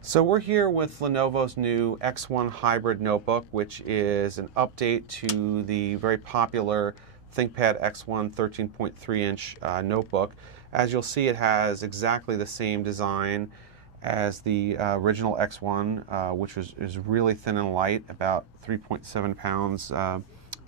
So we're here with Lenovo's new X1 Hybrid notebook, which is an update to the very popular ThinkPad X1 13.3-inch notebook. As you'll see, it has exactly the same design as the original X1, which is really thin and light, about 3.7 pounds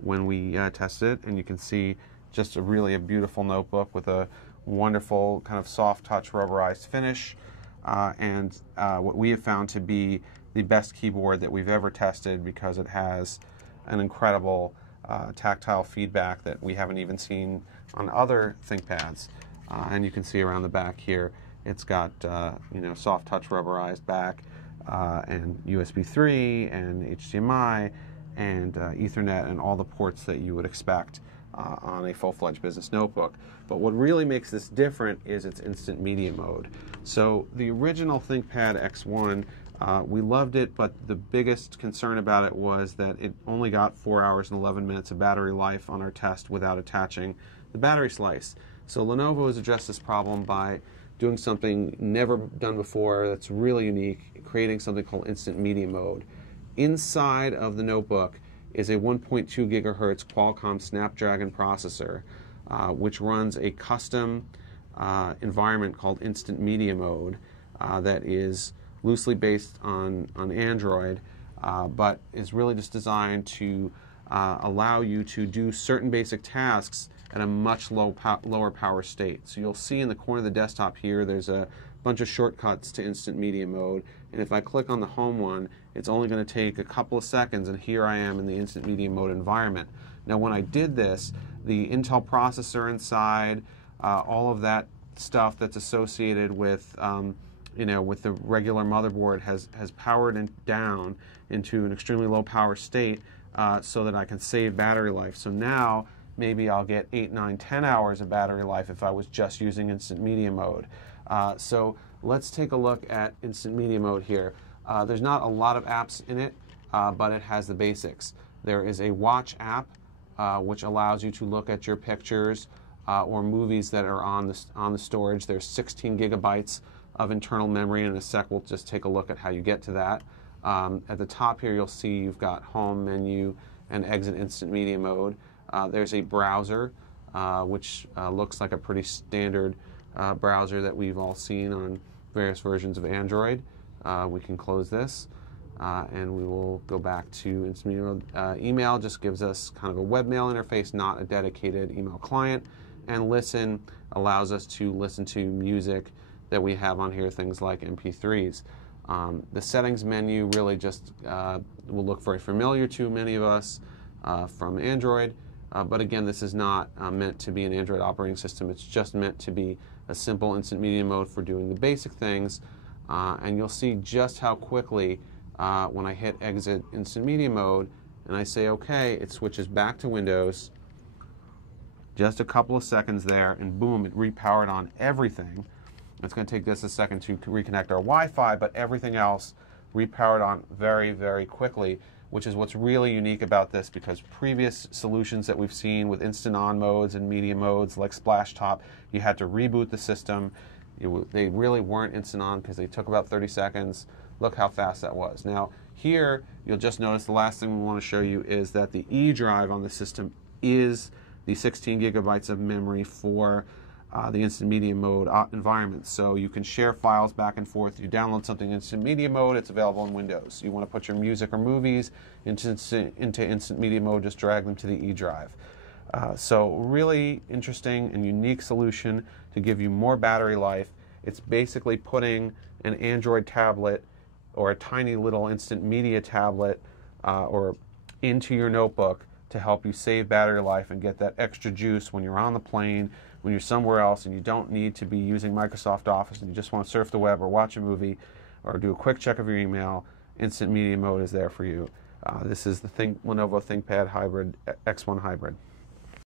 when we tested it. And you can see just really a beautiful notebook with a wonderful kind of soft touch rubberized finish. And what we have found to be the best keyboard that we've ever tested, because it has an incredible tactile feedback that we haven't even seen on other ThinkPads. And you can see around the back here, it's got soft touch rubberized back and USB 3 and HDMI and Ethernet and all the ports that you would expect on a full-fledged business notebook. But what really makes this different is its instant media mode. So the original ThinkPad X1, we loved it, but the biggest concern about it was that it only got 4 hours and 11 minutes of battery life on our test without attaching the battery slice. So Lenovo has addressed this problem by doing something never done before that's really unique, creating something called instant media mode. Inside of the notebook is a 1.2 gigahertz Qualcomm Snapdragon processor, which runs a custom environment called Instant Media Mode that is loosely based on Android, but is really just designed to allow you to do certain basic tasks at a much lower power state. So you'll see in the corner of the desktop here, there's a bunch of shortcuts to Instant Media Mode, and if I click on the home one, it's only going to take a couple of seconds, and here I am in the Instant Media Mode environment. Now when I did this, the Intel processor inside, all of that stuff that's associated with with the regular motherboard has powered down into an extremely low power state so that I can save battery life. So now maybe I'll get 8, 9, 10 hours of battery life if I was just using Instant Media Mode. So let's take a look at Instant Media Mode here. There's not a lot of apps in it, but it has the basics. There is a Watch app, which allows you to look at your pictures or movies that are on the storage. There's 16 gigabytes of internal memory, and in a sec we'll just take a look at how you get to that. At the top here you'll see you've got Home, Menu, and Exit Instant Media Mode. There's a browser, which looks like a pretty standard browser that we've all seen on various versions of Android. We can close this, and we will go back to Instant Media Mode. Email just gives us kind of a webmail interface, not a dedicated email client. And Listen allows us to listen to music that we have on here, things like MP3s. The settings menu really just will look very familiar to many of us from Android. But again, this is not meant to be an Android operating system. It's just meant to be a simple Instant Media Mode for doing the basic things. And you'll see just how quickly, when I hit Exit Instant Media Mode and I say OK, it switches back to Windows. Just a couple of seconds there, and boom, it repowered on everything. It's going to take this a second to reconnect our Wi-Fi, but everything else repowered on very, very quickly, which is what's really unique about this, because previous solutions that we've seen with instant on modes and media modes like Splash Top, you had to reboot the system. They really weren't instant on because they took about 30 seconds. Look how fast that was. Now here, you'll just notice the last thing we want to show you is that the E drive on the system is the 16 gigabytes of memory for the Instant Media Mode environment. So you can share files back and forth. You download something in Instant Media Mode, it's available in Windows. You want to put your music or movies into Instant Media Mode, just drag them to the E drive. So really interesting and unique solution to give you more battery life. It's basically putting an Android tablet or a tiny little instant media tablet or into your notebook to help you save battery life and get that extra juice when you're on the plane, when you're somewhere else and you don't need to be using Microsoft Office and you just want to surf the web or watch a movie or do a quick check of your email. Instant Media Mode is there for you. This is the Lenovo ThinkPad Hybrid X1 Hybrid.